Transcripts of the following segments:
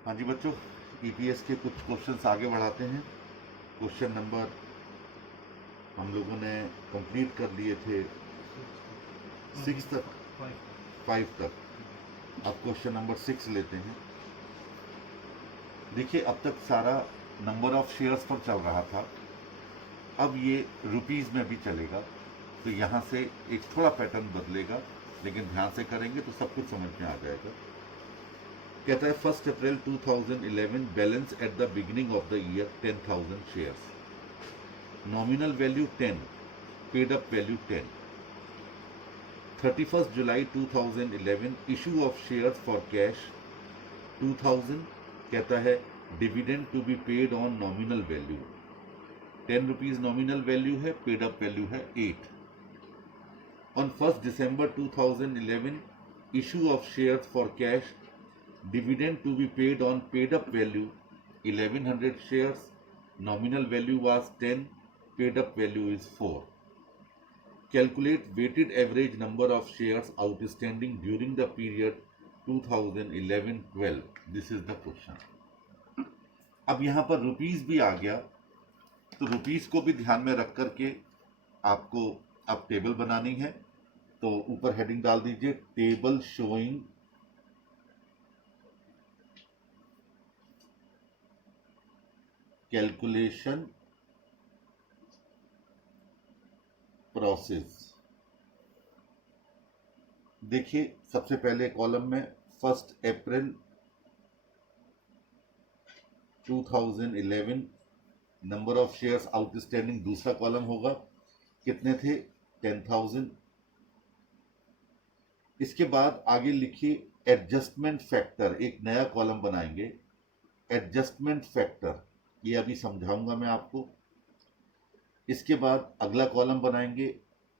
हाँ जी बच्चों, ईपीएस के कुछ क्वेश्चंस आगे बढ़ाते हैं। क्वेश्चन नंबर हम लोगों ने कंप्लीट कर लिए थे 6 तक, 5 तक। अब क्वेश्चन नंबर 6 लेते हैं। देखिए, अब तक सारा नंबर ऑफ शेयर्स पर चल रहा था, अब ये रुपीज़ में भी चलेगा। तो यहाँ से एक थोड़ा पैटर्न बदलेगा, लेकिन ध्यान से करेंगे तो सब कुछ समझ में आ जाएगा। कहता है 1 April 2011 balance at the beginning of the year 10,000 shares, nominal value 10, paid up value 10। 31 July 2011 issue of shares for cash 2000। कहता है dividend to be paid on nominal value, 10 rupees nominal value है, पेड अप वैल्यू है 8। On 1 December 2011 issue of shares for cash, dividend to be paid on paid up value 1100 shares, nominal value was 10, paid up value is 4. Calculate weighted average number of shares outstanding during the period 2011-12. This is the question. अब यहाँ पर rupees भी आ गया, तो rupees को भी ध्यान में रख करके आपको अब टेबल बनानी है। तो ऊपर हेडिंग डाल दीजिए, टेबल शोइंग कैलकुलेशन प्रोसेस। देखिए, सबसे पहले कॉलम में 1 April 2011 number of shares outstanding, दूसरा कॉलम होगा, कितने थे, 10,000। इसके बाद आगे लिखिए एडजस्टमेंट फैक्टर, एक नया कॉलम बनाएंगे, एडजस्टमेंट फैक्टर, ये अभी समझाऊंगा मैं आपको। इसके बाद अगला कॉलम बनाएंगे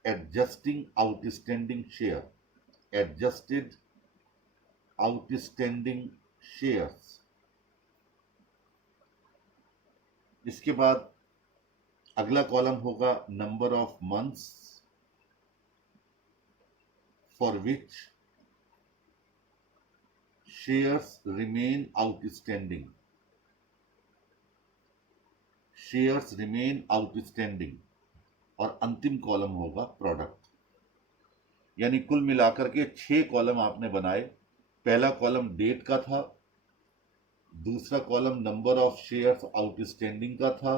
adjusting outstanding share, adjusted outstanding shares. इसके बाद अगला कॉलम होगा number of months for which shares remain outstanding, shares remain outstanding. और अंतिम कॉलम होगा प्रोडक्ट। यानी कुल मिलाकर के 6 कॉलम आपने बनाए। पहला कॉलम डेट का था, दूसरा column number of shares outstanding का था,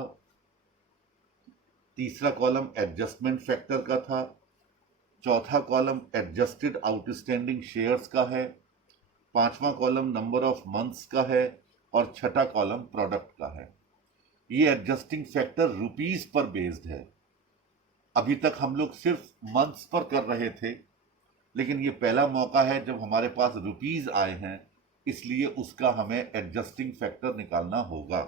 तीसरा कॉलम एडजस्टमेंट फैक्टर का था, चौथा कॉलम एडजस्टेड आउटस्टैंडिंग शेयर्स का है, पांचवा कॉलम नंबर ऑफ मंथ्स का है और छठा कॉलम प्रोडक्ट का है। ये एडजस्टिंग फैक्टर रुपीस पर बेस्ड है। अभी तक हम लोग सिर्फ मंथ्स पर कर रहे थे, लेकिन ये पहला मौका है जब हमारे पास रुपीस आए हैं, इसलिए उसका हमें एडजस्टिंग फैक्टर निकालना होगा।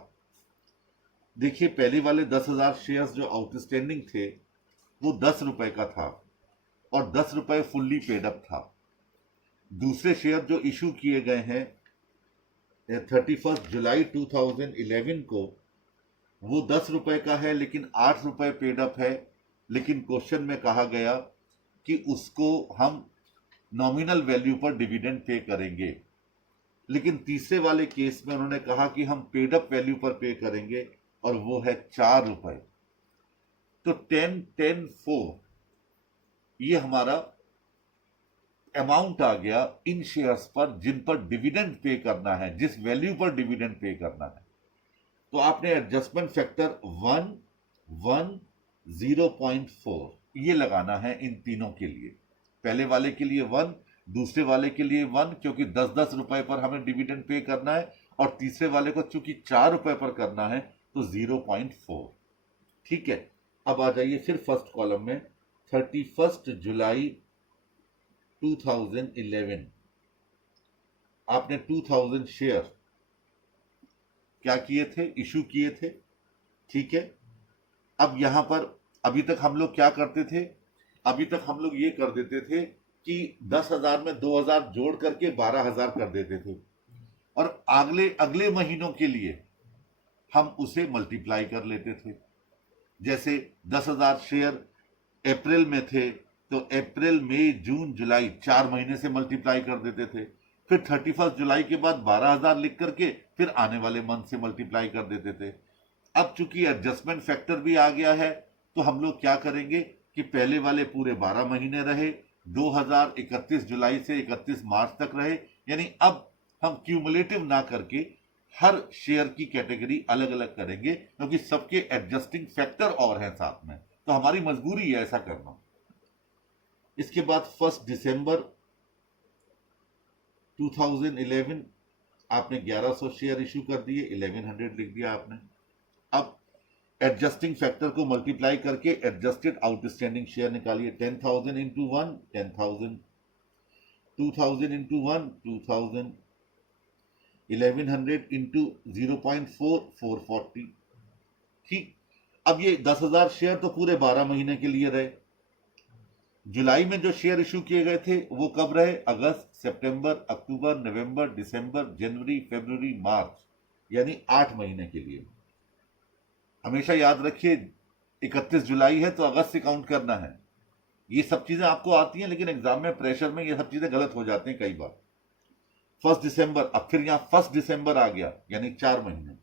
देखिए, पहले वाले 10,000 शेयर्स जो आउटस्टैंडिंग थे वो 10 रुपए का था और 10 रुपए फुल्ली पेड अप था। दूसरे शेयर जो इशू किए गए हैं 31 जुलाई 2011 को, वो 10 रुपए का है लेकिन 8 रुपए पेड अप है। लेकिन क्वेश्चन में कहा गया कि उसको हम नॉमिनल वैल्यू पर डिविडेंड पे करेंगे, लेकिन तीसरे वाले केस में उन्होंने कहा कि हम पेड अप वैल्यू पर पे करेंगे और वो है 4 रुपए। तो 10, 10, 4 ये हमारा अमाउंट आ गया इन शेयर्स पर जिन पर डिविडेंड पे करना है, जिस वैल्यू पर डिविडेंड पे करना है। तो आपने एडजस्टमेंट फैक्टर 1, 1, 0.4 ये लगाना है इन तीनों के लिए। पहले वाले के लिए 1, दूसरे वाले के लिए 1 क्योंकि 10-10 रुपए पर हमें डिविडेंड पे करना है, और तीसरे वाले को चूंकि 4 रुपए पर करना है तो 0.4। ठीक है, अब आ जाइए फिर फर्स्ट कॉलम में 31 जुलाई 2011 आपने 2000 शेयर क्या किए थे, इशू किए थे। ठीक है, अब यहां पर अभी तक हम लोग क्या करते थे, अभी तक हम लोग ये कर देते थे कि 10,000 में 2,000 जोड़ करके 12,000 कर देते थे, और अगले अगले महीनों के लिए हम उसे मल्टीप्लाई कर लेते थे। जैसे 10,000 शेयर अप्रैल में थे तो अप्रैल, मई, जून, जुलाई 4 महीने से मल्टीप्लाई कर देते थे। फिर 31 जुलाई के बाद 12,000 लिख करके फिर आने वाले मंथ से मल्टीप्लाई कर देते थे। अब चूंकि एडजस्टमेंट फैक्टर भी आ गया है तो हम लोग क्या करेंगे कि पहले वाले पूरे 12 महीने रहे, 2031 जुलाई से 31 मार्च तक रहे, यानी अब हम क्यूमुलेटिव ना करके हर शेयर की कैटेगरी अलग अलग करेंगे क्योंकि सबके एडजस्टिंग फैक्टर और हैं साथ में, तो हमारी मजबूरी है ऐसा करना। इसके बाद 1 दिसंबर 2011 आपने 1100 शेयर इशू कर दिए, 1100 लिख दिया आपने। अब एडजस्टिंग फैक्टर को मल्टीप्लाई करके एडजस्टेड आउटस्टैंडिंग शेयर निकालिए। 10,000 इंटू 1 10,000, 2,000 इंटू 1 2,000, 1100 इंटू 0.4 440। ठीक, अब ये 10,000 शेयर तो पूरे 12 महीने के लिए रहे। जुलाई में जो शेयर इशू किए गए थे वो कब रहे? अगस्त, सितंबर, अक्टूबर, नवंबर, दिसंबर, जनवरी, फरवरी, मार्च, यानी 8 महीने के लिए। हमेशा याद रखिए 31 जुलाई है तो अगस्त से काउंट करना है। ये सब चीजें आपको आती हैं लेकिन एग्जाम में प्रेशर में ये सब चीजें गलत हो जाती हैं कई बार। 1 दिसंबर, अब फिर यहां 1 दिसंबर आ गया यानी 4 महीने।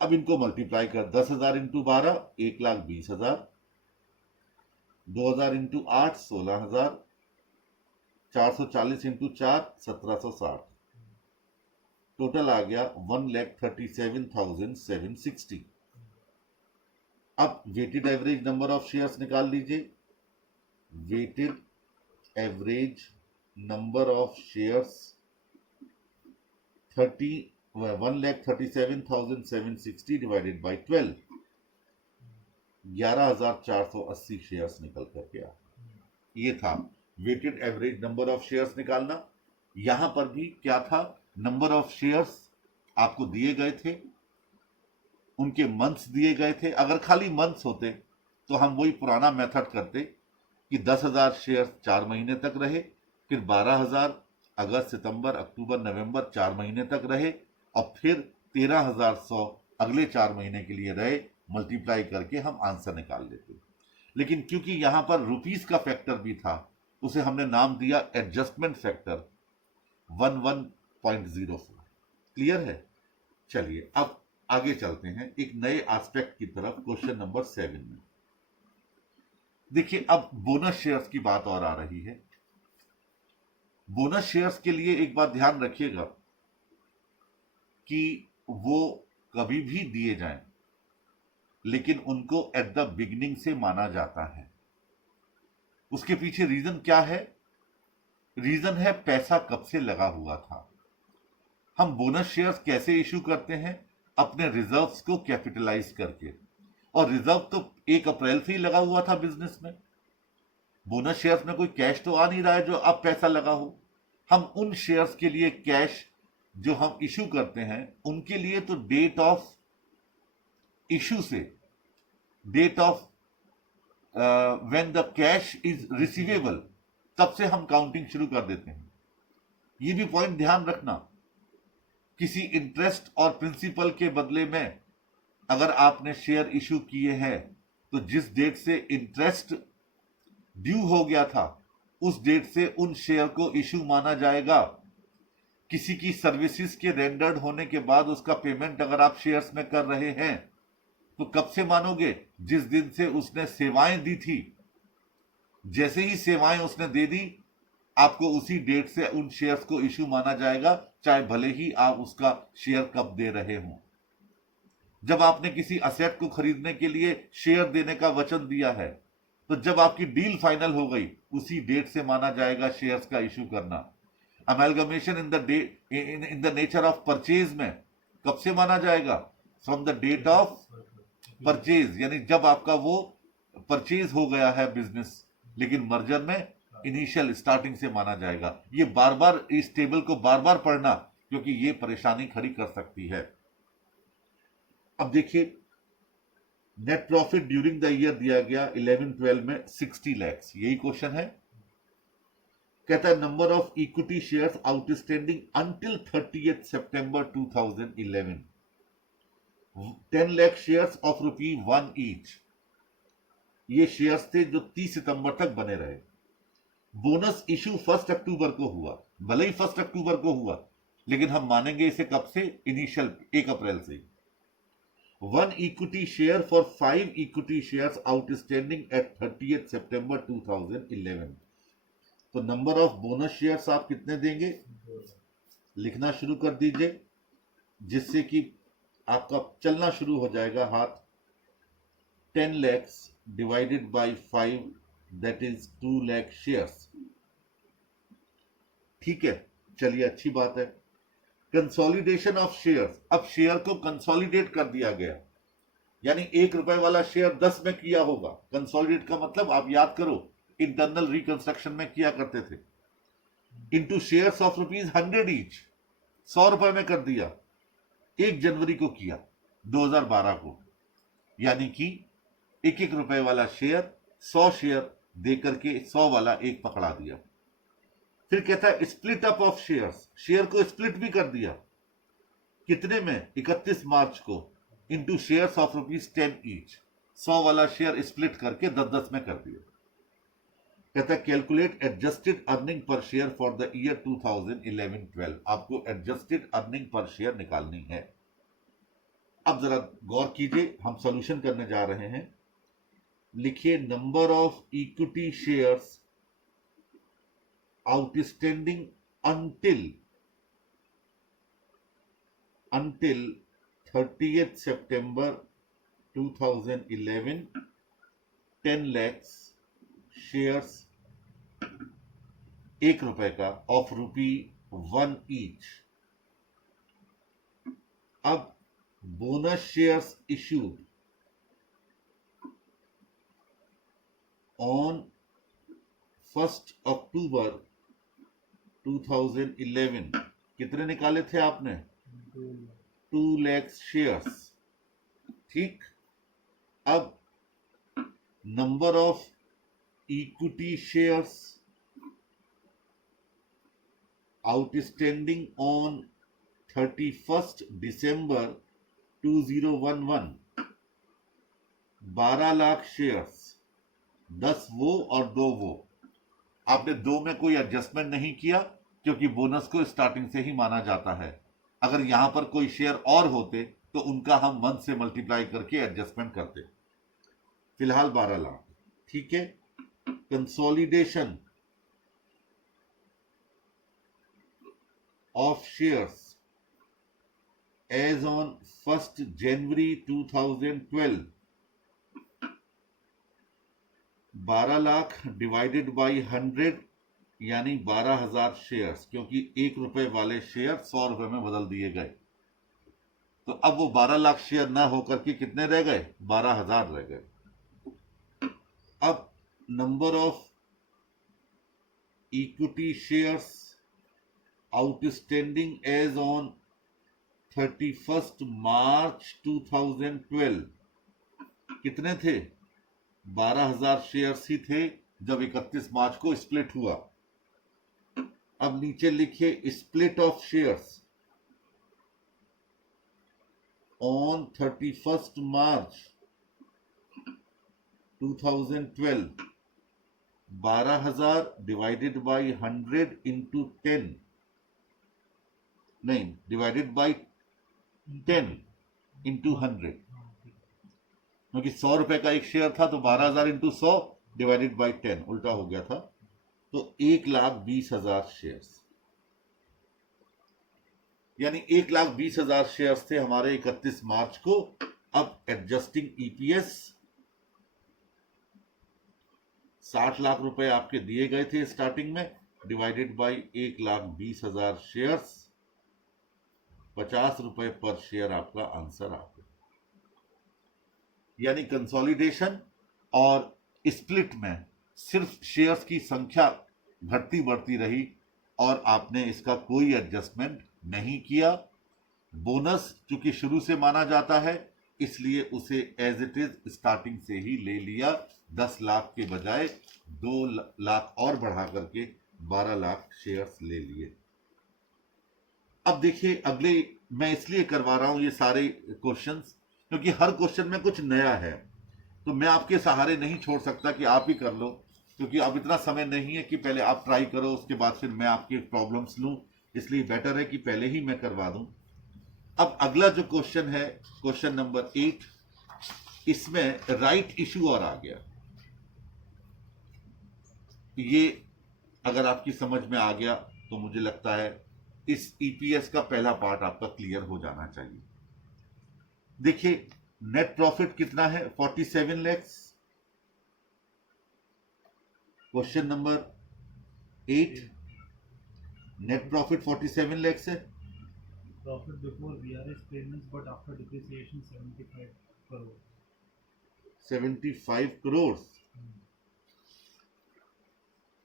अब इनको मल्टीप्लाई कर, 10,000 इंटू 12 1,20,000, 2,000 इंटू 8 16,000, 440 इंटू 4 1,760, टोटल आ गया 1,37,760। अब weighted average number of shares निकाल लीजिए। Weighted average number of shares 1,37,760 divided by 12, 11,480 shares निकल करके आ। ये था weighted average number of shares निकालना। यहां पर भी क्या था, नंबर ऑफ शेयर्स आपको दिए गए थे, उनके मंथ्स दिए गए थे। अगर खाली मंथ्स होते तो हम वही पुराना मेथड करते कि 10,000 शेयर्स 4 महीने तक रहे, फिर 12,000 अगस्त, सितंबर, अक्टूबर, नवंबर 4 महीने तक रहे, और फिर 13,100 अगले 4 महीने के लिए रहे। मल्टीप्लाई करके हम आंसर निकाल लेते। लेकिन क्योंकि यहां पर रुपीस का फैक्टर भी था, उसे हमने नाम दिया एडजस्टमेंट फैक्टर 11.04। क्लियर है? चलिए अब आगे चलते हैं एक नए एस्पेक्ट की तरफ, क्वेश्चन नंबर 7 में। देखिए अब बोनस शेयर्स की बात और आ रही है। बोनस शेयर्स के लिए एक बात ध्यान रखिएगा कि वो कभी भी दिए जाएं, लेकिन उनको एट द बिगिनिंग से माना जाता है। उसके पीछे रीजन क्या है? रीजन है पैसा कब से लगा हुआ था। हम बोनस शेयर्स कैसे इशू करते हैं? अपने रिजर्व्स को कैपिटलाइज करके, और रिजर्व तो 1 अप्रैल से ही लगा हुआ था बिजनेस में। बोनस शेयर्स में कोई कैश तो आ नहीं रहा है जो अब पैसा लगा हो। हम उन शेयर्स के लिए कैश जो हम इशू करते हैं उनके लिए तो डेट ऑफ इशू से, date of when the cash is receivable, तब से हम काउंटिंग शुरू कर देते हैं। ये भी पॉइंट ध्यान रखना, किसी इंटरेस्ट और प्रिंसिपल के बदले में अगर आपने शेयर इशू किए हैं तो जिस डेट से इंटरेस्ट ड्यू हो गया था उस डेट से उन शेयर को इशू माना जाएगा। किसी की सर्विसेज के रेंडर्ड होने के बाद उसका पेमेंट अगर आप शेयर्स में कर रहे हैं तो कब से मानोगे? जिस दिन से उसने सेवाएं दी थी। जैसे ही सेवाएं उसने दे दी, आपको उसी डेट से उन शेयर्स को इशू माना जाएगा, चाहे भले ही आप उसका शेयर कब दे रहे हों। जब आपने किसी असेट को खरीदने के लिए शेयर देने का वचन दिया है तो जब आपकी डील फाइनल हो गई उसी डेट से माना जाएगा शेयर्स का इशू करना। Amalgamation in the nature of purchase में कब से माना जाएगा? From the date of purchase, यानी जब आपका वो परचेज हो गया है बिजनेस, लेकिन मर्जर में इनिशियल स्टार्टिंग से माना जाएगा। ये बार बार इस टेबल को बार बार पढ़ना क्योंकि ये परेशानी खड़ी कर सकती है। अब देखिए net profit during the year दिया गया 11-12 में 60 lakhs, यही क्वेश्चन है। कहता है number of equity shares outstanding until 30th September 2011, 10 lakh shares of ₹1 each. ये शेयर्स थे जो 30 सितंबर तक बने रहे। बोनस इशू 1 अक्टूबर को हुआ, भले ही 1 अक्टूबर को हुआ, लेकिन हम मानेंगे इसे कब से, इनिशियल 1 अप्रैल से। 1 equity share for 5 equity shares outstanding at 30 सितंबर 2011। तो नंबर ऑफ बोनस शेयर्स आप कितने देंगे, लिखना शुरू कर दीजिए, जिससे कि आपका चलना शुरू हो जाएगा हाथ। 10 lakhs divided by 5, that is 2 lakh shares. ठीक है, चलिए अच्छी बात है। कंसोलिडेशन ऑफ शेयर्स, अब शेयर को कंसोलिडेट कर दिया गया, यानी 1 रुपए वाला शेयर 10 में किया होगा। कंसोलिडेट का मतलब आप याद करो, इंटरनल रिकंस्ट्रक्शन में किया करते थे, इनटू शेयर्स ऑफ ₹100 ईच, 100 रुपए में कर दिया। 1 जनवरी को किया 2012 को, यानी कि 1-1 रुपए वाला शेयर 100 शेयर देकर के 100 वाला एक पकड़ा दिया। फिर कहता है split up of shares, share को स्प्लिट भी कर दिया। कितने में, 31 मार्च को, इनटू शेयर्स ऑफ ₹10 ईच, 100 वाला शेयर स्प्लिट करके 10-10 में कर दिया। कहता है calculate adjusted earning per share for the year 2011-12। आपको एडजस्टेड अर्निंग पर शेयर निकालनी है। अब जरा गौर कीजिए, हम सॉल्यूशन करने जा रहे हैं। लिखिए number of equity shares outstanding until 30th September 2011, 10 lakhs shares, 1 रुपए का, ऑफ ₹1 ईच। अब बोनस शेयर्स इश्यूड ऑन 1 अक्टूबर 2011, कितने निकाले थे आपने, 2 लाख शेयर्स। ठीक, अब number of equity shares outstanding on 31 December 2011, 12 lakh shares, 10 वो और 2 वो। आपने 2 में कोई एडजस्टमेंट नहीं किया, क्योंकि बोनस को स्टार्टिंग से ही माना जाता है। अगर यहां पर कोई शेयर और होते तो उनका हम मंथ से मल्टीप्लाई करके एडजस्टमेंट करते। फिलहाल 12 लाख। ठीक है, consolidation of shares as on 1 January 2012, 12 lakh divided by 100, यानी 12,000 शेयर्स, क्योंकि 1 रुपए वाले शेयर 100 रुपए में बदल दिए गए। तो अब वो 12 लाख शेयर ना होकर के कितने रह गए, 12,000 रह गए। अब number of equity shares outstanding as on 31 March 2012 कितने थे, 12,000 शेयर्स ही थे जब 31 मार्च को स्प्लिट हुआ। अब नीचे लिखिए split of shares on 31 March 2012, 12,000 divided by 100 into 10, नहीं, डिवाइडेड बाई 10 इंटू 100, क्योंकि 100 रुपए का एक शेयर था, तो 12,000 इंटू 100 डिवाइडेड बाई 10, उल्टा हो गया था। तो 1,20,000 शेयर्स, यानी 1,20,000 शेयर्स थे हमारे 31 मार्च को। अब एडजस्टिंग ईपीएस 60 लाख रुपए आपके दिए गए थे स्टार्टिंग में, डिवाइडेड बाई 1,20,000 शेयर्स, 50 रुपए पर शेयर आपका आंसर आ गया। यानी कंसोलिडेशन और स्प्लिट में सिर्फ शेयर्स की संख्या घटती बढ़ती रही और आपने इसका कोई एडजस्टमेंट नहीं किया। बोनस चूंकि शुरू से माना जाता है, इसलिए उसे एज इट इज स्टार्टिंग से ही ले लिया। 10 लाख के बजाय 2 लाख और बढ़ा करके 12 लाख शेयर्स ले लिए। अब देखिए अगले, मैं इसलिए करवा रहा हूं ये सारे क्वेश्चंस क्योंकि हर क्वेश्चन में कुछ नया है, तो मैं आपके सहारे नहीं छोड़ सकता कि आप ही कर लो। क्योंकि अब इतना समय नहीं है कि पहले आप ट्राई करो उसके बाद फिर मैं आपकी प्रॉब्लम्स लूं, इसलिए बेटर है कि पहले ही मैं करवा दूं। अब अगला जो क्वेश्चन है, क्वेश्चन नंबर 8, इसमें राइट इशू और आ गया। ये अगर आपकी समझ में आ गया तो मुझे लगता है इस ईपीएस का पहला पार्ट आपका क्लियर हो जाना चाहिए। देखिए नेट प्रॉफिट कितना है, 47 lakhs. Question number 8, net profit 47 lakhs है। Profit before VRS payments, but after depreciation 75 crore. 75 crore.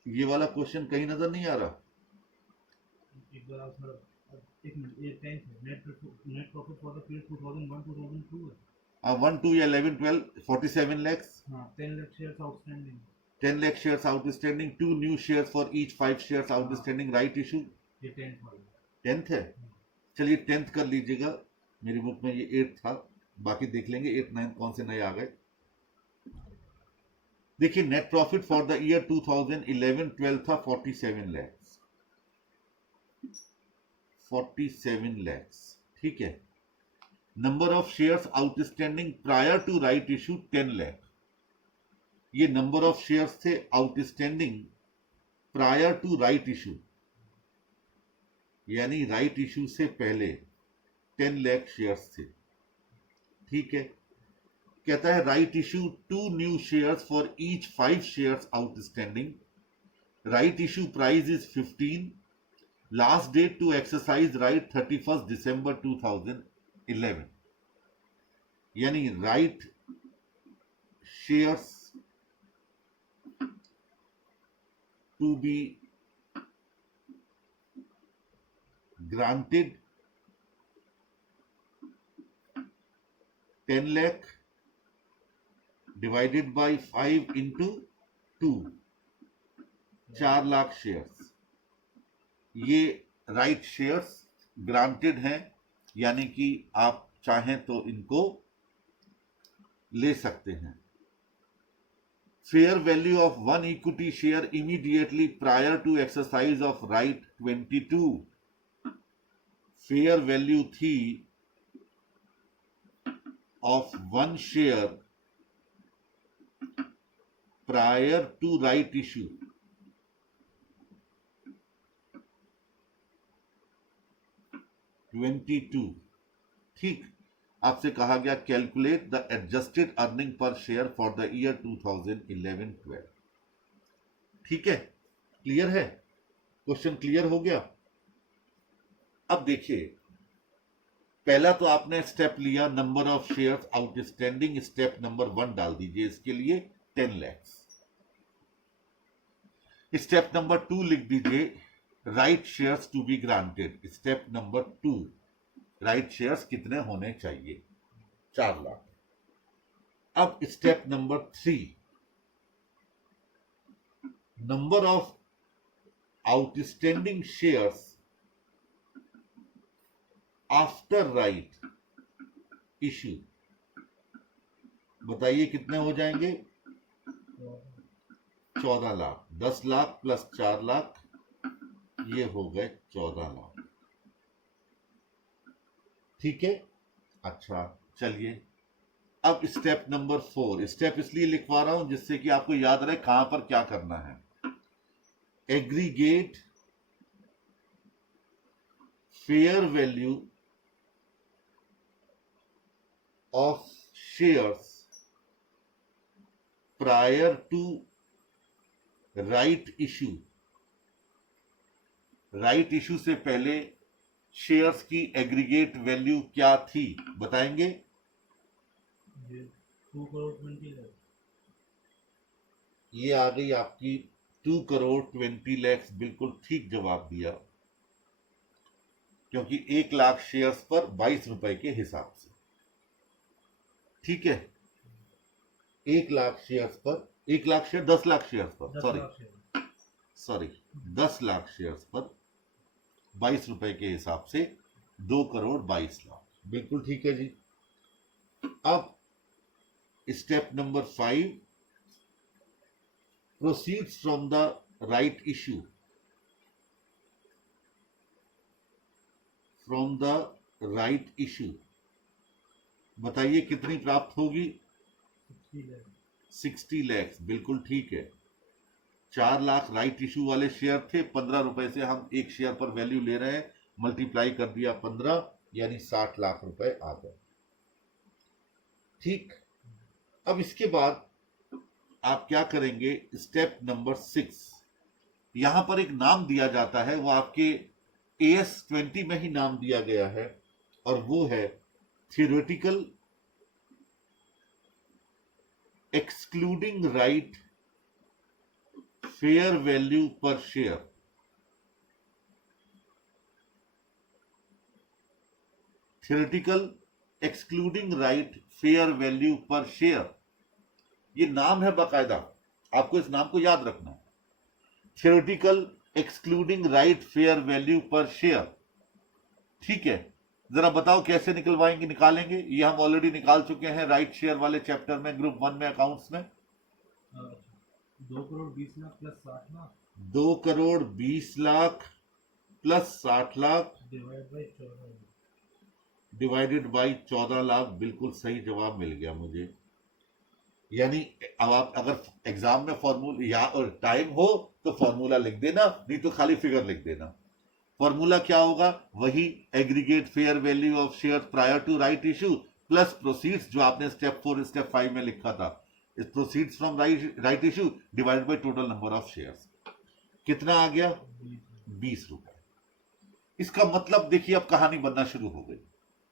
ये वाला क्वेश्चन कहीं नजर नहीं आ रहा। एक बार आप थोड़ा एक मिनट, ये 10th है। Net profit for the period 2001-2002 है। 1 2 11 12 47 लैक्स। हाँ, 10 lakh shares outstanding। 10 lakh shares outstanding, 2 new shares for each 5 shares outstanding, right issue। ये 10th वाला 10th है। चलिए 10th कर लीजिएगा, मेरी बुक में ये 8 था, बाकी देख लेंगे 8 9 कौन से नए आ गए। देखिए net profit for the year 2011-12 था 47 लैक्स। 47 लैक्स, ठीक है। Number of shares outstanding prior to right issue 10 lakh. ये नंबर ऑफ शेयर्स थे outstanding prior to right issue, यानी राइट इशू से पहले 10 लाख शेयर्स थे, ठीक है। कहता है right issue 2 new shares for each 5 shares outstanding, right issue price is 15, last date to exercise right 31 December 2011। यानी right shares to be granted 10 lakh divided by 5 into 2, 4 lakh shares. ये right shares granted हैं, यानी कि आप चाहें तो इनको ले सकते हैं। Fair value of 1 equity share immediately prior to exercise of right 22। Fair value थी of 1 share prior to right issue 22, ठीक। आपसे कहा गया calculate the adjusted earning per share for the year 2011-12, ठीक है। क्लियर है, क्वेश्चन क्लियर हो गया। अब देखिए पहला तो आपने स्टेप लिया number of shares outstanding, step number 1 डाल दीजिए इसके लिए 10 लैक्स। स्टेप नंबर 2 लिख दीजिए right shares to be granted. Step number 2 right shares कितने होने चाहिए, 4 लाख। अब step number 3 number of outstanding shares after right issue, बताइए कितने हो जाएंगे, 14 लाख। 10 लाख प्लस 4 लाख, ये हो गए 14 लाख, ठीक है। अच्छा चलिए अब स्टेप नंबर 4, स्टेप इसलिए लिखवा रहा हूं जिससे कि आपको याद रहे कहां पर क्या करना है। Aggregate fair value of shares prior to right issue। Right issue से पहले शेयर्स की एग्रीगेट वैल्यू क्या थी, बताएंगे। 2 करोड़ 20 लाख। ये आ गई आपकी 2 करोड़ 20 लाख, बिल्कुल ठीक जवाब दिया, क्योंकि 1 लाख शेयर्स पर 22 रुपए के हिसाब से, ठीक है। 1 लाख शेयर्स पर, 1 लाख शेयर 10 लाख शेयर्स पर, सॉरी 10 लाख शेयर्स पर 22 रुपए के हिसाब से 2 करोड़ 22 लाख, बिल्कुल ठीक है जी। अब step number 5 proceeds from the right issue, from the right issue, बताइए कितनी प्राप्त होगी? 60 lakh. 60 लाख, बिल्कुल ठीक है। 4 लाख राइट इशू वाले शेयर थे, 15 रुपए से हम एक शेयर पर वैल्यू ले रहे हैं, मल्टीप्लाई कर दिया 15, यानी 60 लाख रुपए आ गए। ठीक, अब इसके बाद आप क्या करेंगे? स्टेप नंबर 6, यहां पर एक नाम दिया जाता है, वो आपके AS20 में ही नाम दिया गया है, और वो है theoretical excluding right fair value per share. Theoretical excluding right fair value per share, ये नाम है बाकायदा, आपको इस नाम को याद रखना। Theoretical excluding right fair value per share, ठीक है। जरा बताओ कैसे निकलवाएंगे, निकालेंगे? ये हम ऑलरेडी निकाल चुके हैं राइट शेयर वाले चैप्टर में, ग्रुप 1 में अकाउंट्स में। 2 crore 20 lakh plus 60 lakh 2 crore 20 lakh plus 60 lakh divide by 14 divided by 14 lakh, बिल्कुल सही जवाब मिल गया मुझे। यानी अब आप अगर एग्जाम में फॉर्मूला या और टाइम हो तो फॉर्मूला लिख देना, नहीं तो खाली फिगर लिख देना। फॉर्मूला क्या होगा? वही aggregate fair value of share prior to right issue plus proceeds, जो आपने स्टेप 4 स्टेप 5 में लिखा था, इस proceeds from right issue divided by total number of shares. कितना आ गया? 20 रुपए। इसका मतलब देखिए, अब कहानी बनना शुरू हो गई।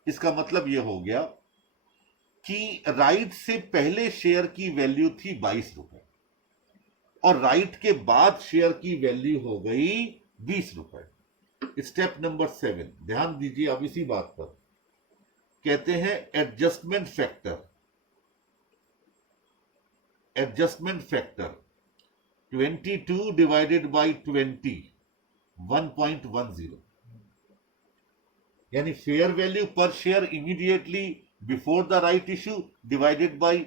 इसका मतलब यह हो गया कि राइट से पहले शेयर की वैल्यू थी 22 रुपए, और राइट के बाद शेयर की वैल्यू हो गई 20 रुपए। स्टेप नंबर 7, ध्यान दीजिए अब इसी बात पर, कहते हैं adjustment factor. Adjustment factor 22 divided by 20, 1.10, यानी fair value per share immediately before the right issue divided by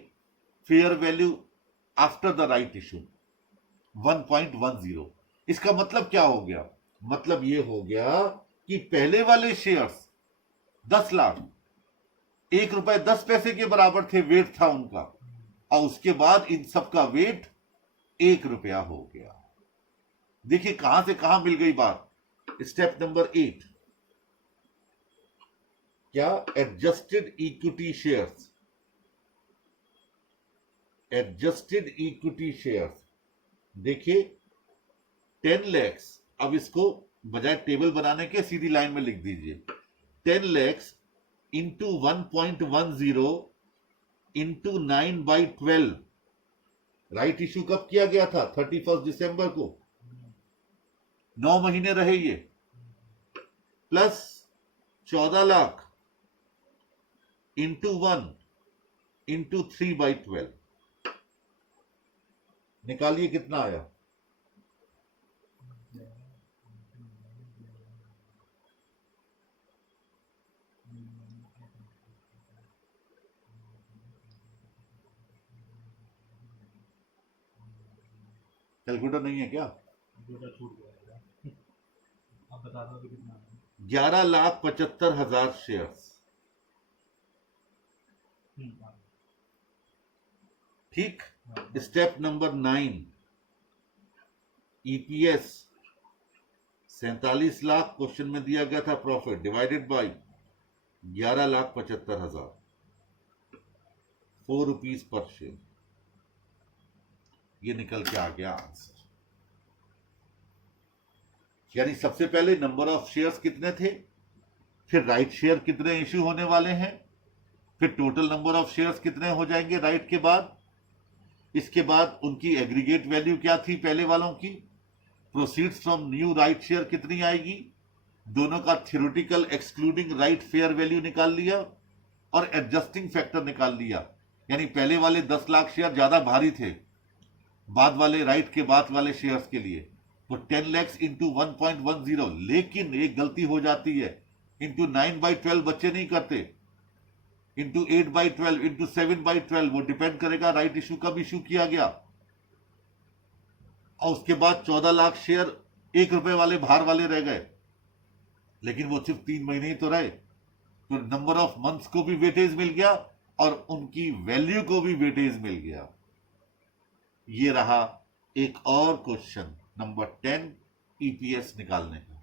fair value after the right issue, 1.10। इसका मतलब क्या हो गया? मतलब यह हो गया कि पहले वाले शेयर्स 10 लाख, 1 रुपए 10 पैसे के बराबर थे, वेट था उनका, और उसके बाद इन सब का वेट 1 रुपया हो गया। देखिए कहां से कहां मिल गई बात। स्टेप नंबर 8, क्या? Adjusted equity shares. Adjusted equity shares, देखिए 10 lakhs, अब इसको बजाय टेबल बनाने के सीधी लाइन में लिख दीजिए। 10 lakhs into 1.10 into 9/12। Right issue कब किया गया था? 31 दिसंबर को। 9 महीने रहे ये, प्लस 14 लाख इंटू 1 इंटू 3/12, निकालिए कितना आया? कैलकुलेटर नहीं है क्या? कंप्यूटर छूट गया है। अब बता दो कि कितना है। 11,75,000 शेयर्स, हाँ। ठीक। हाँ। Step number 9, EPS 47 lakh question में दिया गया था profit, divided by 11,75,000, 4 rupees per share. ये निकल के आ गया आंसर। यानी सबसे पहले नंबर ऑफ शेयर्स कितने थे, फिर राइट शेयर कितने इश्यू होने वाले हैं, फिर टोटल नंबर ऑफ शेयर्स कितने हो जाएंगे राइट के बाद, इसके बाद उनकी एग्रीगेट वैल्यू क्या थी पहले वालों की, proceeds from new right share कितनी आएगी, दोनों का theoretical excluding right fair value निकाल लिया, और एडजस्टिंग फैक्टर निकाल लिया। यानी पहले वाले 10 लाख शेयर ज्यादा भारी थे बाद वाले राइट के बाद वाले शेयर्स के लिए, तो 10 lakhs इंटू 1.10, लेकिन एक गलती हो जाती है, इंटू 9/12 बच्चे नहीं करते, इंटू 8/12 इंटू 7/12, वो डिपेंड करेगा राइट इशू कब इशू किया गया। और उसके बाद 14 लाख शेयर 1 रुपए वाले भार वाले रह गए, लेकिन वो सिर्फ 3 महीने ही तो रहे, तो नंबर ऑफ मंथ्स को भी वेटेज मिल गया और उनकी वैल्यू को भी वेटेज मिल गया। ये रहा एक और क्वेश्चन नंबर 10 ईपीएस निकालने का।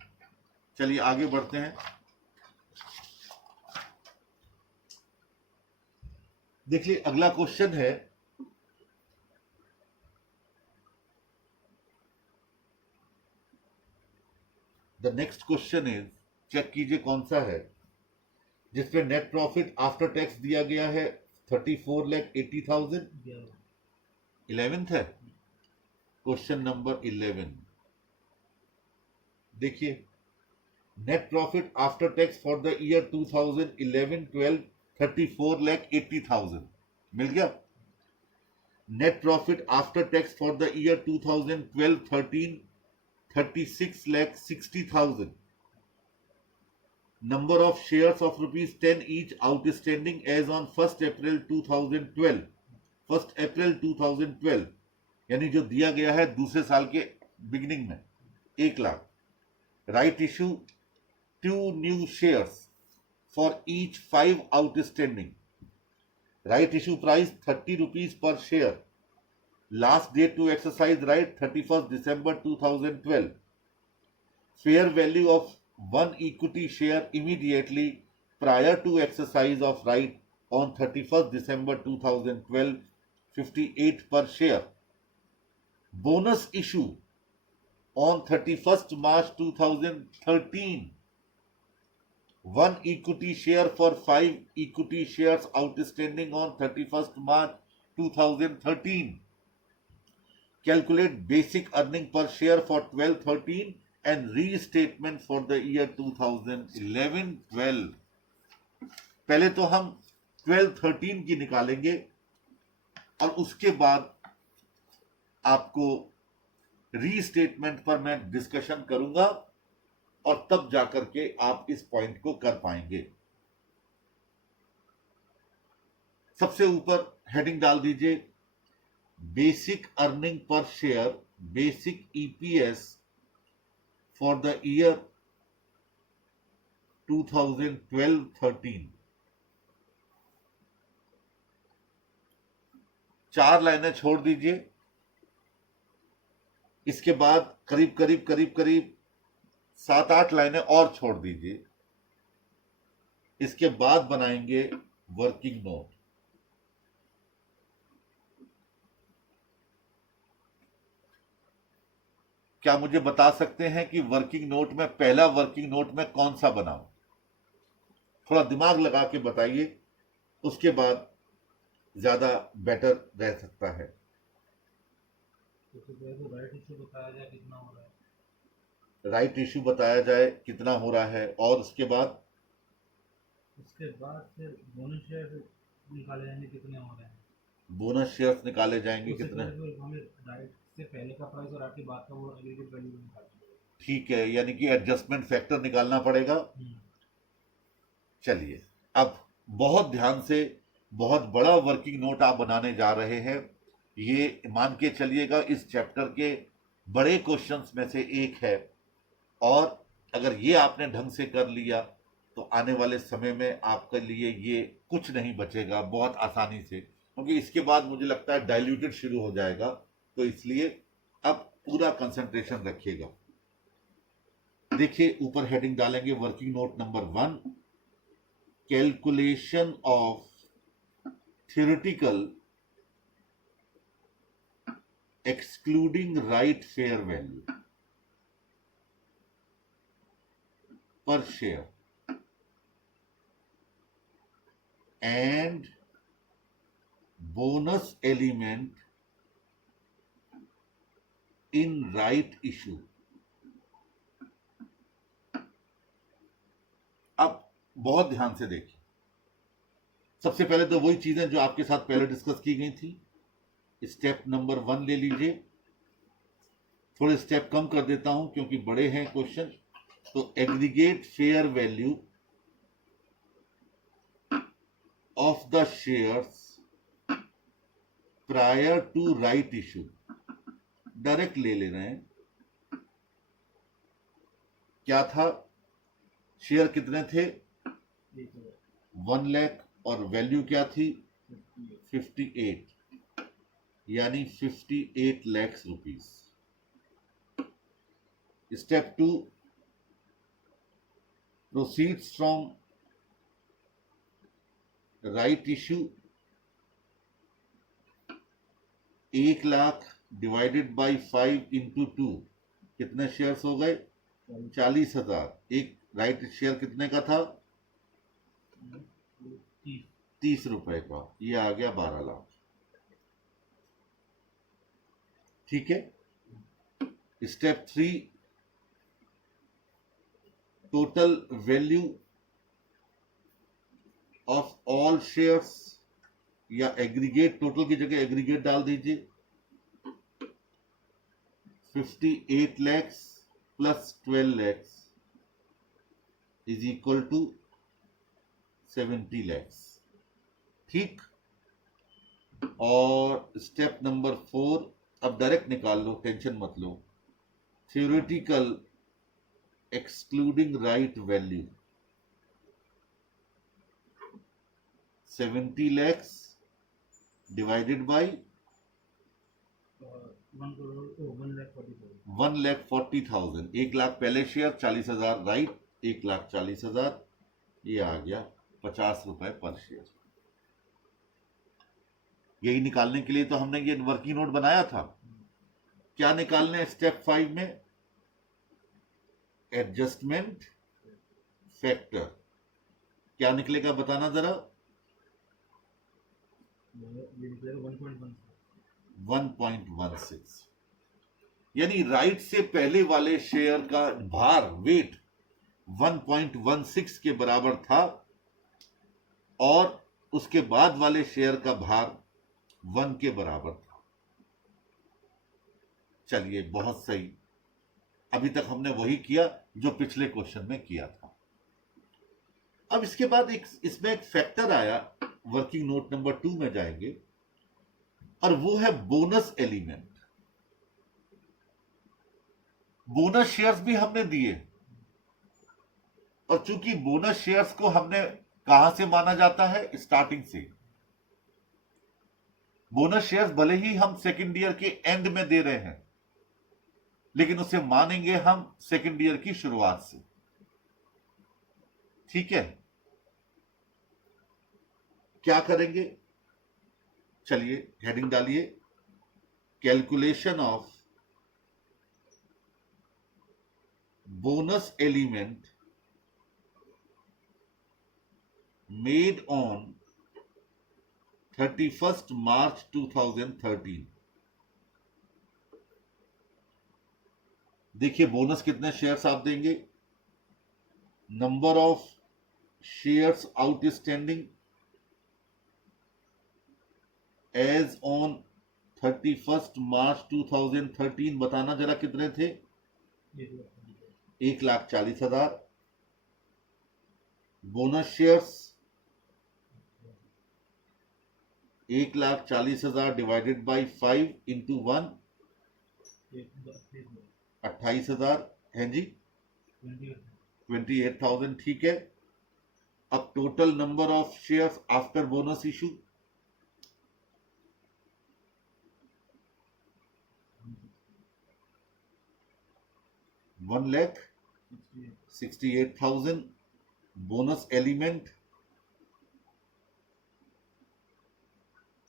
चलिए आगे बढ़ते हैं। देखिए अगला क्वेश्चन है, the next question is, check कीजिए कौन सा है, जिसपे नेट प्रॉफिट आफ्टर टैक्स दिया गया है 34,80,000। 11th है क्वेश्चन नंबर 11। देखिए net profit after tax for the year 2011-12 34,80,000 मिल गया। Net profit after tax for the year 2012-13 36,60,000। Number of shares of ₹10 each outstanding as on 1st April 2012, 1st April 2012, यानी जो दिया गया है दूसरे साल के बिगिनिंग में 1 lakh. Right issue 2 new shares for each 5 outstanding. Right issue price ₹30 पर share. Last date to exercise right 31st December 2012। Fair value of 1 equity share immediately prior to exercise of right on 31st December 2012, 58 per share. Bonus issue on 31st March 2013, 1 equity share for 5 equity shares outstanding on 31st March 2013. Calculate basic earning per share for 12-13 and restatement for the year 2011-12। पहले तो हम 12-13 की निकालेंगे और उसके बाद आपको restatement पर मैं डिस्कशन करूंगा और तब जाकर के आप इस पॉइंट को कर पाएंगे। सबसे ऊपर हेडिंग डाल दीजिए basic earning per share, basic EPS for the year 2012-13। 4 लाइनें छोड़ दीजिए। इसके बाद करीब 7-8 लाइनें और छोड़ दीजिए। इसके बाद बनाएंगे वर्किंग नोट। क्या मुझे बता सकते हैं कि वर्किंग नोट में, पहला वर्किंग नोट में कौन सा बनाऊं? थोड़ा दिमाग लगा के बताइए, उसके बाद ज्यादा बेटर रह सकता है। राइट इशू बताया जाए कितना हो रहा है। राइट इशू बताया जाए कितना हो रहा है, और उसके बाद फिर बोनस शेयर निकाले जाएंगे कितने हो रहे हैं। बोनस शेयर्स निकाले जाएंगे कितने। हमें राइट से पहले का प्राइस और आपके बाद का वो एग्रीगेट वैल्यू निकालना। ठीक है, यानी कि एडजस्टमेंट फैक्टर निकालना पड़ेगा। चलिए अब बहुत ध्यान से, बहुत बड़ा वर्किंग नोट आप बनाने जा रहे हैं। ये मान के चलिएगा इस चैप्टर के बड़े क्वेश्चंस में से एक है, और अगर ये आपने ढंग से कर लिया तो आने वाले समय में आपके लिए ये कुछ नहीं बचेगा, बहुत आसानी से, क्योंकि इसके बाद मुझे लगता है डाइल्यूटेड शुरू हो जाएगा। तो इसलिए अब पूरा कंसंट्रेशन रखिएगा। देखिए ऊपर हेडिंग डालेंगे working note number 1, calculation of theoretical excluding right fair value per share and bonus element in right issue। अब बहुत ध्यान से देखिए। सबसे पहले तो वही चीजें जो आपके साथ पहले डिस्कस की गई थी। स्टेप नंबर 1 ले लीजिए। थोड़े स्टेप कम कर देता हूं क्योंकि बड़े हैं क्वेश्चन। तो aggregate fair value of the shares prior to right issue. Direct ले रहे हैं। क्या था, शेयर कितने थे, 1 लाख, और वैल्यू क्या थी, 58, यानी 58 lakh rupees. Step 2, proceeds from right issue, 1 lakh divided by 5 into 2, कितने शेयर्स हो गए, 40,000। एक राइट शेयर कितने का था, 30 रुपए का, ये आ गया 12 लाख। ठीक है। Step 3, total value of all shares, या एग्रीगेट, टोटल की जगह एग्रीगेट डाल दीजिए, 58 lakhs plus 12 lakhs is equal to 70 lakhs। ठीक। और स्टेप नंबर 4, अब डायरेक्ट निकाल लो, टेंशन मत लो। Theoretical excluding right value, 70 lakhs divided by 1,40,000। 1 lakh पहले शेयर, 40,000 राइट, 1,40,000, ये आ गया 50 रुपए पर शेयर। यही निकालने के लिए तो हमने ये वर्किंग नोट बनाया था। क्या निकालने स्टेप 5 में, एडजस्टमेंट फैक्टर। क्या निकलेगा बताना जरा, 1.16, यानी राइट से पहले वाले शेयर का भार, वेट 1.16 के बराबर था, और उसके बाद वाले शेयर का भार 1 के बराबर था। चलिए, बहुत सही। अभी तक हमने वही किया जो पिछले क्वेश्चन में किया था। अब इसके बाद इसमें एक फैक्टर आया, वर्किंग नोट नंबर 2 में जाएंगे, और वो है बोनस एलिमेंट। बोनस शेयर्स भी हमने दिए, और चूंकि बोनस शेयर्स को हमने कहां से माना जाता है, स्टार्टिंग से। बोनस शेयर्स भले ही हम सेकेंड ईयर के एंड में दे रहे हैं, लेकिन उसे मानेंगे हम सेकेंड ईयर की शुरुआत से। ठीक है। क्या करेंगे, चलिए हेडिंग डालिए, calculation of bonus element made on 31st March 2013। देखिए, बोनस कितने शेयर्स आप देंगे, number of shares outstanding as on 31st March 2013, बताना जरा कितने थे, 1,40,000। Bonus shares 1,40,000 divided by 5 into 1, 28,000 है जी, 28,000। ठीक है। अब total number of shares after bonus issue, 1,68,000। Bonus element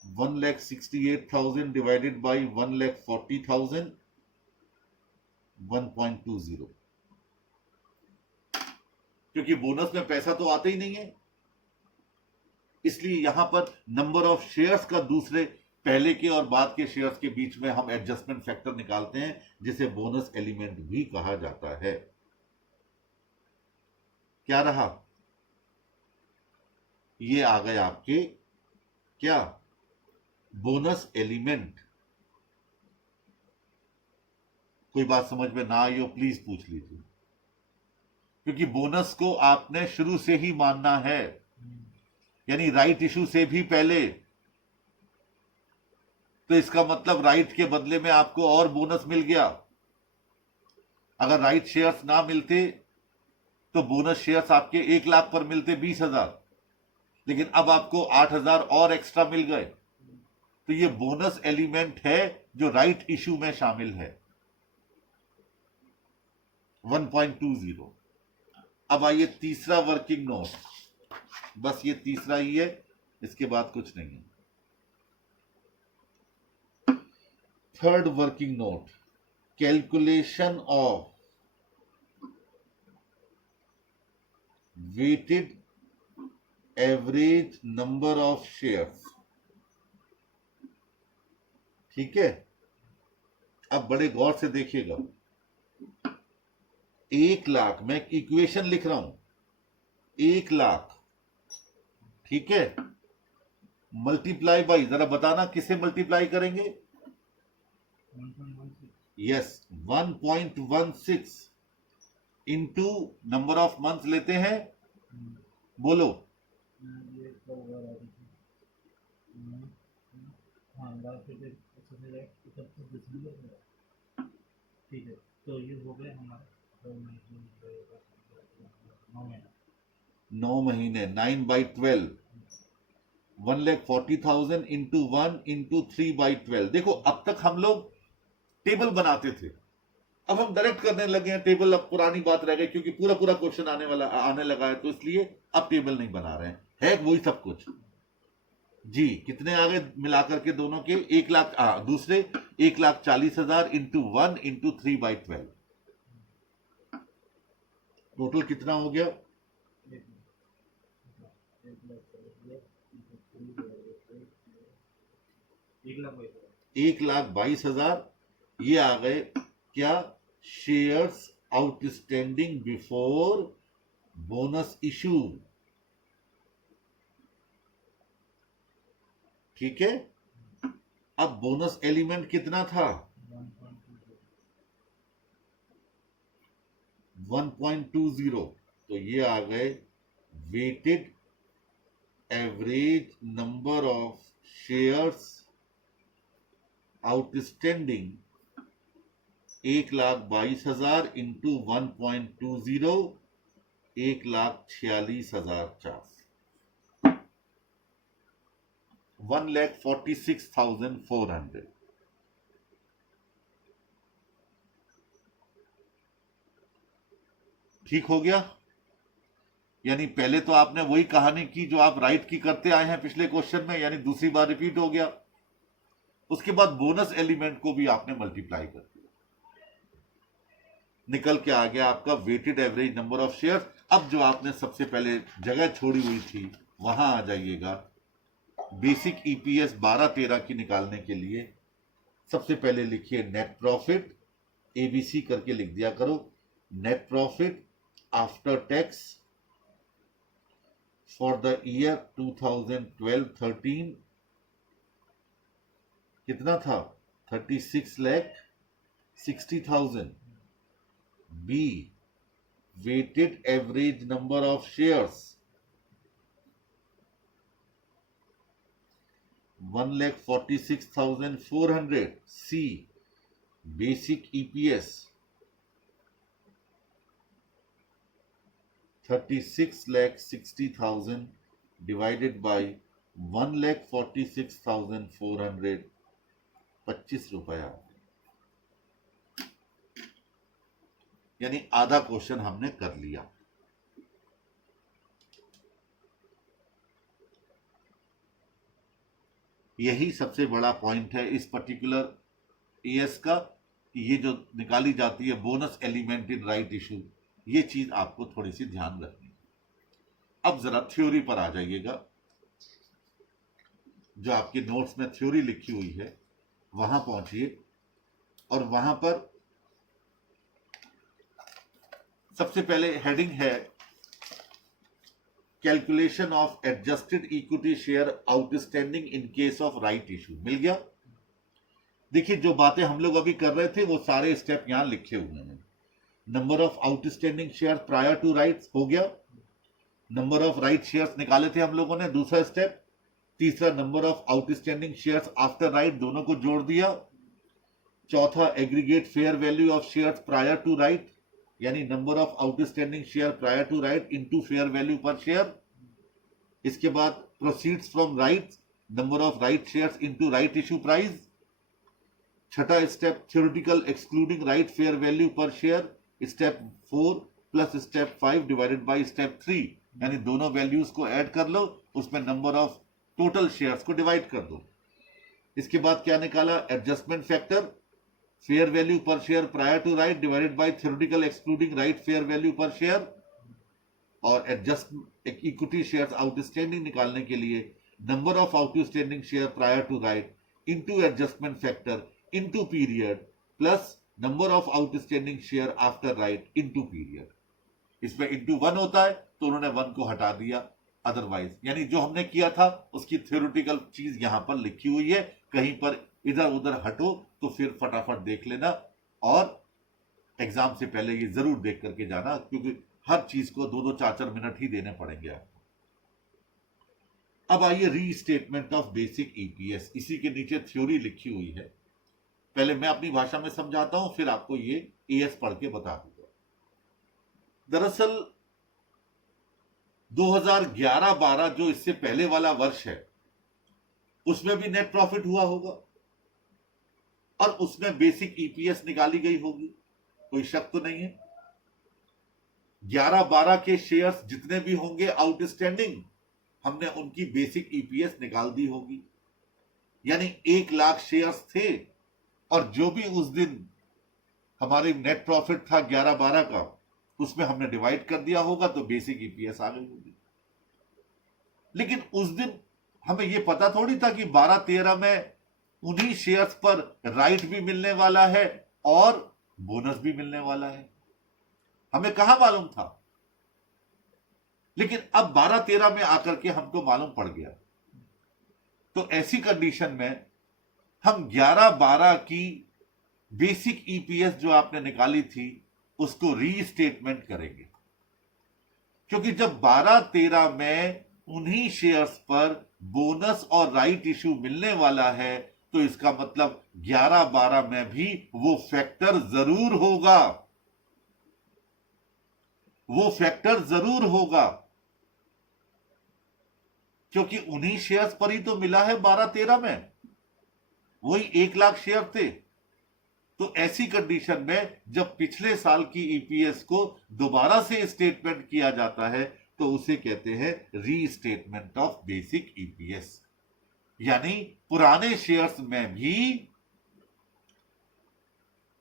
1,68,000 divided by 1,40,000, 1.20। क्योंकि बोनस में पैसा तो आता ही नहीं है, इसलिए यहां पर नंबर ऑफ शेयर्स का दूसरे पहले के और बाद के शेयर्स के बीच में हम एडजस्टमेंट फैक्टर निकालते हैं, जिसे बोनस एलिमेंट भी कहा जाता है। क्या रहा, ये आ गए आपके क्या, बोनस एलिमेंट। कोई बात समझ में ना आई हो प्लीज पूछ लीजिए, क्योंकि बोनस को आपने शुरू से ही मानना है, यानी राइट इशू से भी पहले तो इसका मतलब राइट के बदले में आपको और बोनस मिल गया। अगर राइट शेयर्स ना मिलते तो बोनस शेयर्स आपके 1 लाख पर मिलते 20,000, लेकिन अब आपको 8,000 और एक्स्ट्रा मिल गए। तो ये बोनस एलिमेंट है जो राइट इशू में शामिल है, 1.20। अब आइए तीसरा वर्किंग नोट, बस ये तीसरा ही है, इसके बाद कुछ नहीं है। Third working note, calculation of weighted average number of shares. ठीक है, अब बड़े गौर से देखिएगा। 1 लाख, मैं इक्वेशन लिख रहा हूं, 1 लाख, ठीक है, मल्टीप्लाई बाई, जरा बताना किसे मल्टीप्लाई करेंगे? 1.16 yes, 1.16 into number of months लेते हैं, बोलो। ये तो ओवर आ रही थी। हाँ, लास्ट डेट सबसे राइट 31 दिसंबर में। ठीक है, तो ये हो गया हमारा 9 महीना। 9 महीने, 9/12, 1,40,000 इंटू 1 इंटू 3/12। देखो, अब तक हम लोग टेबल बनाते थे, अब हम डायरेक्ट करने लगे हैं टेबल। अब पुरानी बात रह गई, क्योंकि पूरा पूरा क्वेश्चन आने लगा है, तो इसलिए अब टेबल नहीं बना रहे हैं, है वही सब कुछ। जी, कितने आगे मिलाकर के दोनों के? 1 लाख, दूसरे 1,40,000 इंटू 1 इंटू 3/12, टोटल कितना हो गया? 1,22,000। ये आ गए क्या? Shares outstanding before bonus issue. ठीक है, अब बोनस एलिमेंट कितना था? 1.20। तो ये आ गए weighted average number of shares outstanding 1,22,000 into 1.20, 1,46,050, 1,46,400। ठीक हो गया? यानी पहले तो आपने वही कहानी की जो आप राइट की करते आए हैं पिछले क्वेश्चन में, यानी दूसरी बार रिपीट हो गया। उसके बाद बोनस एलिमेंट को भी आपने मल्टीप्लाई कर दिया, निकल के आ गया आपका weighted average number of share. अब जो आपने सबसे पहले जगह छोड़ी हुई थी वहां आ जाइएगा। बेसिक ईपीएस 12-13 की निकालने के लिए सबसे पहले लिखिए नेट प्रॉफिट, एबीसी करके लिख दिया करो। Net profit after tax for the year 2012-13 कितना था? 36,60,000। B, weighted average number of shares 1,46,400। C, basic EPS 36,60,000 divided by 1,46,400, 25 रुपया, यानी आधा क्वेश्चन हमने कर लिया। यही सबसे बड़ा पॉइंट है इस पर्टिकुलर एएस का, कि ये जो निकाली जाती है bonus element in right issue, ये चीज आपको थोड़ी सी ध्यान रखनी है। अब जरा थ्योरी पर आ जाइएगा। जो आपके नोट्स में थ्योरी लिखी हुई है वहां पहुंचिए, और वहां पर सबसे पहले हेडिंग है calculation of adjusted equity share outstanding in case of right issue. मिल गया? देखिए, जो बातें हम लोग अभी कर रहे थे वो सारे स्टेप यहां लिखे हुए हैं। Number of outstanding share prior to rights हो गया। नंबर ऑफ राइट शेयर्स निकाले थे हम लोगों ने, दूसरा स्टेप। तीसरा number of outstanding shares after right, दोनों को जोड़ दिया। चौथा aggregate fair value of shares prior to right, यानी number of outstanding share prior to right into fair value per share. इसके बाद proceeds from right, number of right shares into right issue price. छठा step theoretical excluding right fair value per share, step 4 plus step 5 divided by step 3, यानी दोनों values को add कर लो, उसमें number of total shares को divide कर दो। इसके बाद क्या निकाला, adjustment factor fair value per share prior to right divided by theoretical excluding right fair value per share. और एडजस्ट इक्विटी शेयर्स आउटस्टैंडिंग निकालने के लिए number of outstanding share prior to right into adjustment factor into period plus number of outstanding share after right into period. इसमें into 1 होता है तो उन्होंने 1 को हटा दिया, अदरवाइज यानी जो हमने किया था उसकी थ्योरेटिकल चीज यहां पर लिखी हुई है, कहीं पर इधर उधर हटो तो फिर फटाफट देख लेना, और एग्जाम से पहले ये जरूर देख करके जाना, क्योंकि हर चीज को 2-2 4-4 मिनट ही देने पड़ेंगे आपको। अब आइए रीस्टेटमेंट ऑफ बेसिक ईपीएस, इसी के नीचे थ्योरी लिखी हुई है, पहले मैं अपनी भाषा में समझाता हूं, फिर आपको ये एएस पढ़ के बता दूंगा। दरअसल 2011-12 जो इससे पहले वाला वर्ष है, उसमें भी नेट प्रॉफिट हुआ होगा और उसमें बेसिक ईपीएस निकाली गई होगी, कोई शक तो नहीं है। 11-12 के शेयर्स जितने भी होंगे आउटस्टैंडिंग, हमने उनकी बेसिक ईपीएस निकाल दी होगी, यानी 1 लाख शेयर्स थे और जो भी उस दिन हमारी नेट प्रॉफिट था 11-12 का, उसमें हमने डिवाइड कर दिया होगा तो बेसिक ईपीएस आ गई होगी। लेकिन उस दिन हमें यह पता थोड़ी था कि 12-13 में उन्हीं शेयर्स पर राइट भी मिलने वाला है और बोनस भी मिलने वाला है, हमें कहां मालूम था। लेकिन अब 12-13 में आकर के हमको मालूम पड़ गया, तो ऐसी कंडीशन में हम 11-12 की बेसिक ईपीएस जो आपने निकाली थी उसको रीस्टेटमेंट करेंगे, क्योंकि जब 12-13 में उन्हीं शेयर्स पर बोनस और राइट इशू मिलने वाला है, तो इसका मतलब 11-12 में भी वो फैक्टर जरूर होगा, वो फैक्टर जरूर होगा, क्योंकि उन्हीं शेयर्स पर ही तो मिला है 12-13 में, वही 1 लाख शेयर थे। तो ऐसी कंडीशन में जब पिछले साल की ईपीएस को दोबारा से स्टेटमेंट किया जाता है तो उसे कहते हैं रीस्टेटमेंट ऑफ बेसिक ईपीएस, यानी पुराने शेयर्स में भी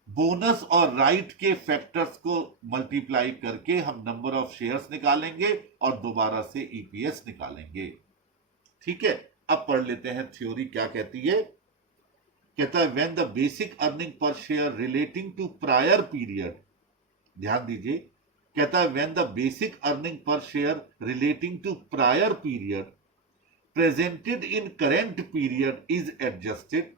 बोनस और राइट के फैक्टर्स को मल्टीप्लाई करके हम नंबर ऑफ शेयर्स निकालेंगे और दोबारा से ईपीएस निकालेंगे। ठीक है, अब पढ़ लेते हैं थ्योरी क्या कहती है। कहता है when the basic earning per share relating to prior period, ध्यान दीजिए, कहता है when the basic earning per share relating to prior period presented in current period is adjusted,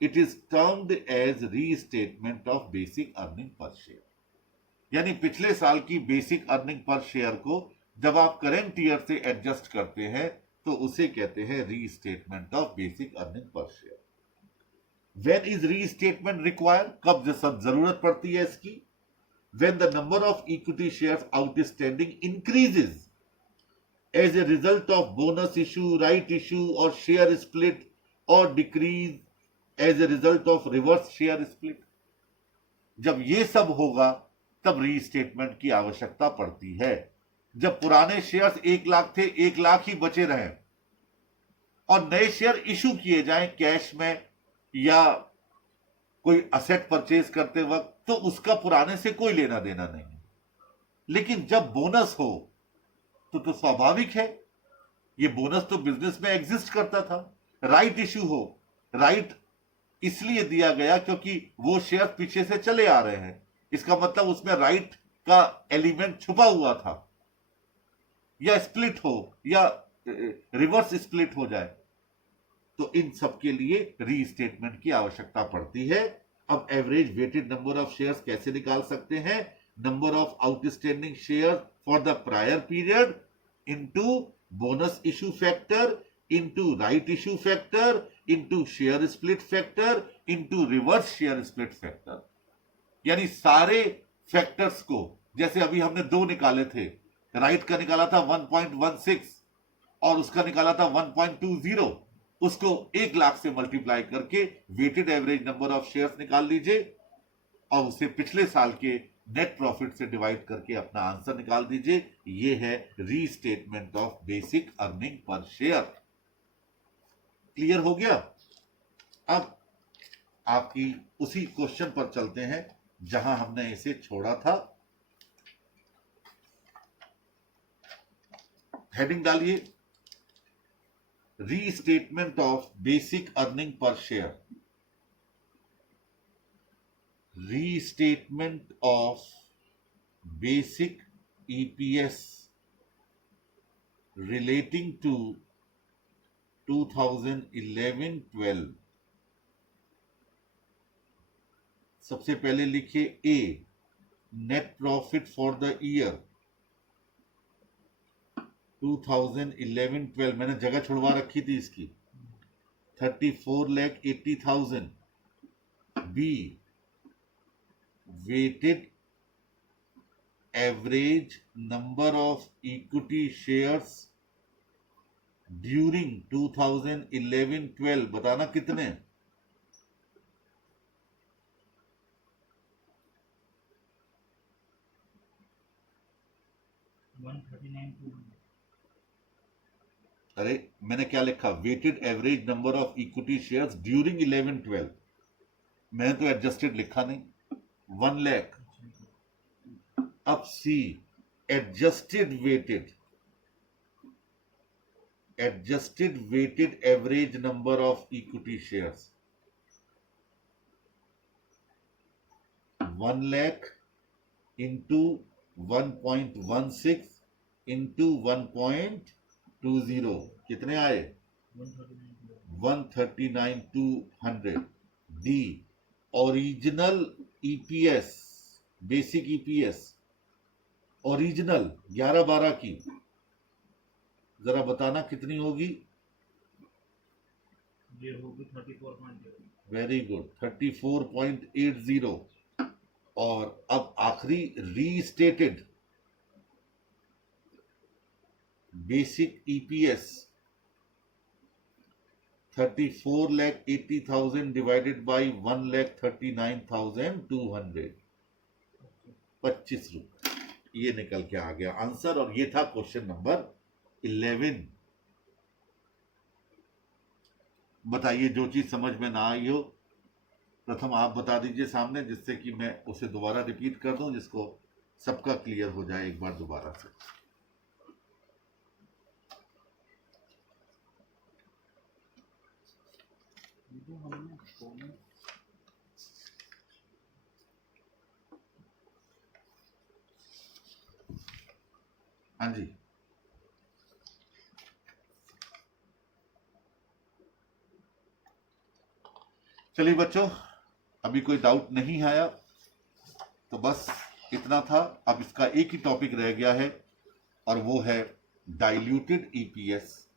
it is termed as restatement of basic earning per share. यानी पिछले साल की basic earning per share को जब आप करेंट ईयर से adjust करते हैं तो उसे कहते हैं restatement of basic earning per share. When is restatement required? कब सब जरूरत पड़ती है इसकी? When the number of equity shares outstanding increases as a result of bonus issue, right issue or share split, or decrease as a result of reverse share split. जब ये सब होगा तब रीस्टेटमेंट की आवश्यकता पड़ती है। जब पुराने शेयर्स 1 लाख थे, 1 लाख ही बचे रहे और नए शेयर इशू किए जाएं कैश में या कोई असेट परचेज करते वक्त, तो उसका पुराने से कोई लेना देना नहीं है। लेकिन जब बोनस हो तो स्वाभाविक है, ये बोनस तो बिजनेस में एग्जिस्ट करता था। राइट इशू हो, राइट इसलिए दिया गया क्योंकि वो शेयर पीछे से चले आ रहे हैं, इसका मतलब उसमें राइट का एलिमेंट छुपा हुआ था, या स्प्लिट हो या रिवर्स स्प्लिट हो जाए, तो इन सब के लिए रीस्टेटमेंट की आवश्यकता पड़ती है। अब average weighted number of shares कैसे निकाल सकते हैं? Number of outstanding share for the prior period into bonus issue factor into right issue factor, into share split factor, into reverse share split factor. यानी सारे फैक्टर्स को, जैसे अभी हमने दो निकाले थे, राइट का निकाला था 1.16 और उसका निकाला था 1.20, उसको 1 लाख से मल्टीप्लाई करके weighted average number of shares निकाल लीजिए और उसे पिछले साल के नेट प्रॉफिट से डिवाइड करके अपना आंसर निकाल दीजिए. ये है restatement of basic earning per share. Clear हो गया? अब आपकी उसी क्वेश्चन पर चलते हैं जहां हमने इसे छोड़ा था. हेडिंग डालिए, restatement of basic earning per share. Restatement of basic EPS relating to 2011-12. सबसे पहले लिखिए A, net profit for the year 2011-12. मैंने जगह छुड़वा रखी थी इसकी, 34,80,000. B, weighted average number of equity shares during 2011-12. बताना कितने? अरे मैंने क्या लिखा? Weighted average number of equity shares during 11-12. मैंने तो एडजस्टेड लिखा नहीं. 1 लाख. अब C, adjusted weighted average number of equity shares 1 lakh into 1.16 into 1.20. कितने आए? 139,200. D, original EPS, basic EPS original 11-12 की, जरा बताना कितनी होगी? ये होगी 34.80. Very good, 34.80. और अब आखिरी restated basic EPS 34,80,000 divided by 1,39,200. 25 रुपए. ये निकल के आ गया आंसर. और ये था क्वेश्चन नंबर 11. बताइए जो चीज समझ में ना आई हो प्रथम आप बता दीजिए सामने, जिससे कि मैं उसे दोबारा रिपीट कर दूं, जिसको सबका क्लियर हो जाए एक बार दोबारा से. हाँ जी, चलिए बच्चों, अभी कोई डाउट नहीं आया तो बस इतना था. अब इसका एक ही टॉपिक रह गया है और वो है डाइल्यूटेड ईपीएस.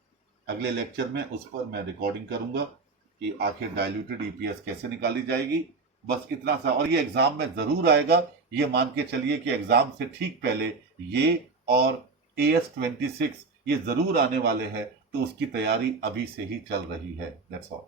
अगले लेक्चर में उस पर मैं रिकॉर्डिंग करूंगा कि आखिर डाइल्यूटेड ईपीएस कैसे निकाली जाएगी. बस इतना सा. और ये एग्जाम में जरूर आएगा, ये मान के चलिए कि एग्जाम से ठीक पहले ये और AS26 ये जरूर आने वाले हैं, तो उसकी तैयारी अभी से ही चल रही है. That's all.